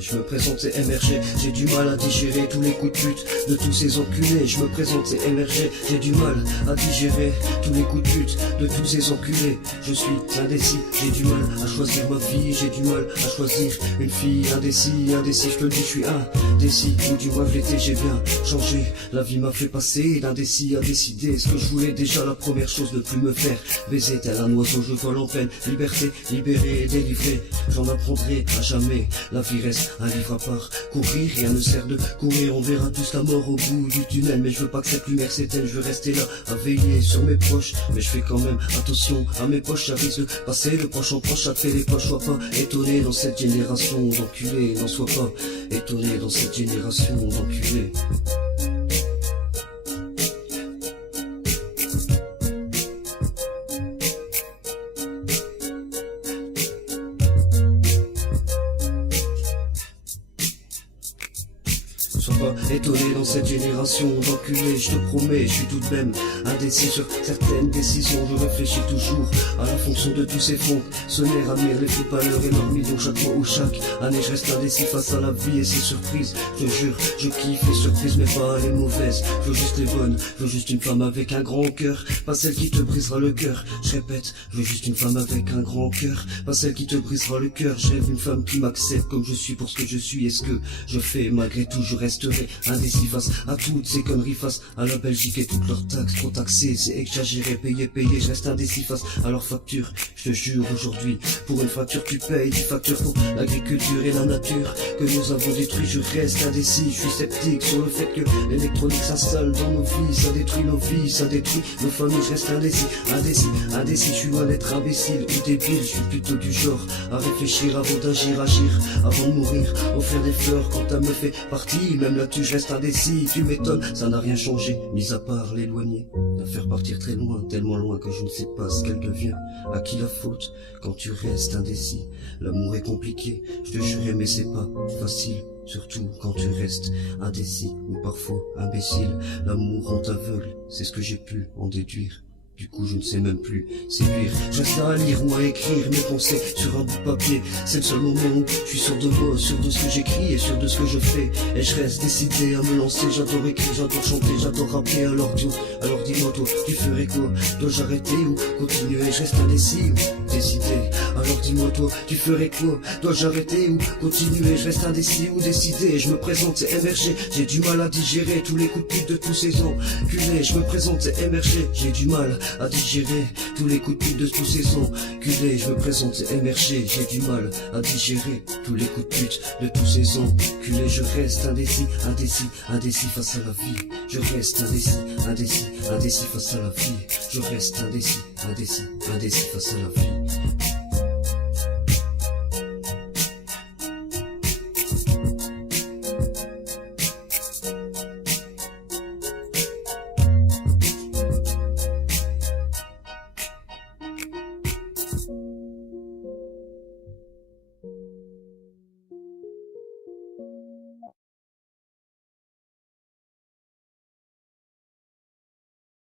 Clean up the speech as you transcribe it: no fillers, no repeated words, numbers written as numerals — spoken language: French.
Je me présente, c'est MRG, j'ai du mal à digérer tous les coups de pute de tous ces enculés. Je me présente, c'est MRG, j'ai du mal à digérer tous les coups de pute de tous ces enculés. Je suis indécis, j'ai du mal à choisir ma vie, j'ai du mal à choisir une fille. Indécis, je te le dis, je suis indécis. Ou du moins je l'étais, j'ai bien changé. La vie m'a fait passer d'indécis à décider ce que je voulais déjà. La première chose, ne plus me faire baiser tel un oiseau, je vole en pleine liberté, libéré et délivré. J'en apprendrai à jamais, la vie reste un livre à part. Courir, rien ne sert de courir, on verra tous la mort au bout du tunnel. Mais je veux pas que cette lumière s'éteigne, je veux rester là à veiller sur mes proches. Mais je fais quand même attention à mes poches, ça risque de passer de poche en poche, ça te fait les poches. Sois pas étonné dans cette génération d'enculés, n'en sois pas étonné dans cette génération d'enculés. Sois pas étonné dans cette génération d'enculés, je te promets, je suis tout de même indécis sur certaines décisions. Je réfléchis toujours à la fonction de tous ces fonds. Ce nerf admire les footballeurs et leurs millions chaque mois ou chaque année. Je reste indécis face à la vie et ses surprises. Je te jure, je kiffe les surprises mais pas les mauvaises. Je veux juste les bonnes, je veux juste une femme avec un grand cœur, pas celle qui te brisera le cœur. Je répète, je veux juste une femme avec un grand cœur, pas celle qui te brisera le cœur. Je rêve une femme qui m'accepte comme je suis pour ce que je suis. Et ce que je fais malgré tout, je resterai indécis face à toutes ces conneries, face à la Belgique et toutes leurs taxes trop taxées. C'est exagéré, payé, je reste indécis face à leurs factures. Je te jure aujourd'hui, pour une facture tu payes, tu factures pour l'agriculture et la nature que nous avons détruit. Je reste indécis, je suis sceptique sur le fait que l'électronique s'installe dans nos vies, ça détruit nos vies, ça détruit nos familles. Je reste indécis, je suis loin d'être imbécile ou débile. Je suis plutôt du genre à réfléchir avant d'agir, agir avant de mourir, offrir des fleurs quand elle me fait partie. Même là-dessus je reste indécis, tu m'étonnes, ça n'a rien changé, mis à part l'éloigner, la faire partir très loin, tellement loin que je ne sais pas ce qu'elle devient. À qui la faute quand tu restes indécis? L'amour est compliqué, je te jure, mais c'est pas facile. Surtout quand tu restes indécis ou parfois imbécile. L'amour on t'aveugle, c'est ce que j'ai pu en déduire. Du coup je ne sais même plus séduire. Je reste à lire ou à écrire mes pensées sur un bout de papier. C'est le seul moment où je suis sûr de moi, sûr de ce que j'écris et sûr de ce que je fais. Et je reste décidé à me lancer. J'adore écrire, j'adore chanter, j'adore rapper. Alors dis-moi toi, tu ferais quoi? Dois-je arrêter ou continuer? Je reste indécis ou décidé. Alors dis-moi toi, tu ferais quoi? Dois-je arrêter ou continuer? Je reste indécis ou décidé. Je me présente, c'est MRG, j'ai du mal à digérer tous les coups de pute de tous ces enculés. Je me présente, c'est MRG, j'ai du mal à digérer tous les coups de pute de tous ces enculés. Je me présente, c'est MRG, j'ai du mal à digérer tous les coups de pute de tous ces enculés. Je reste indécis face à la vie. Je reste indécis face à la vie. Je reste indécis face à la vie.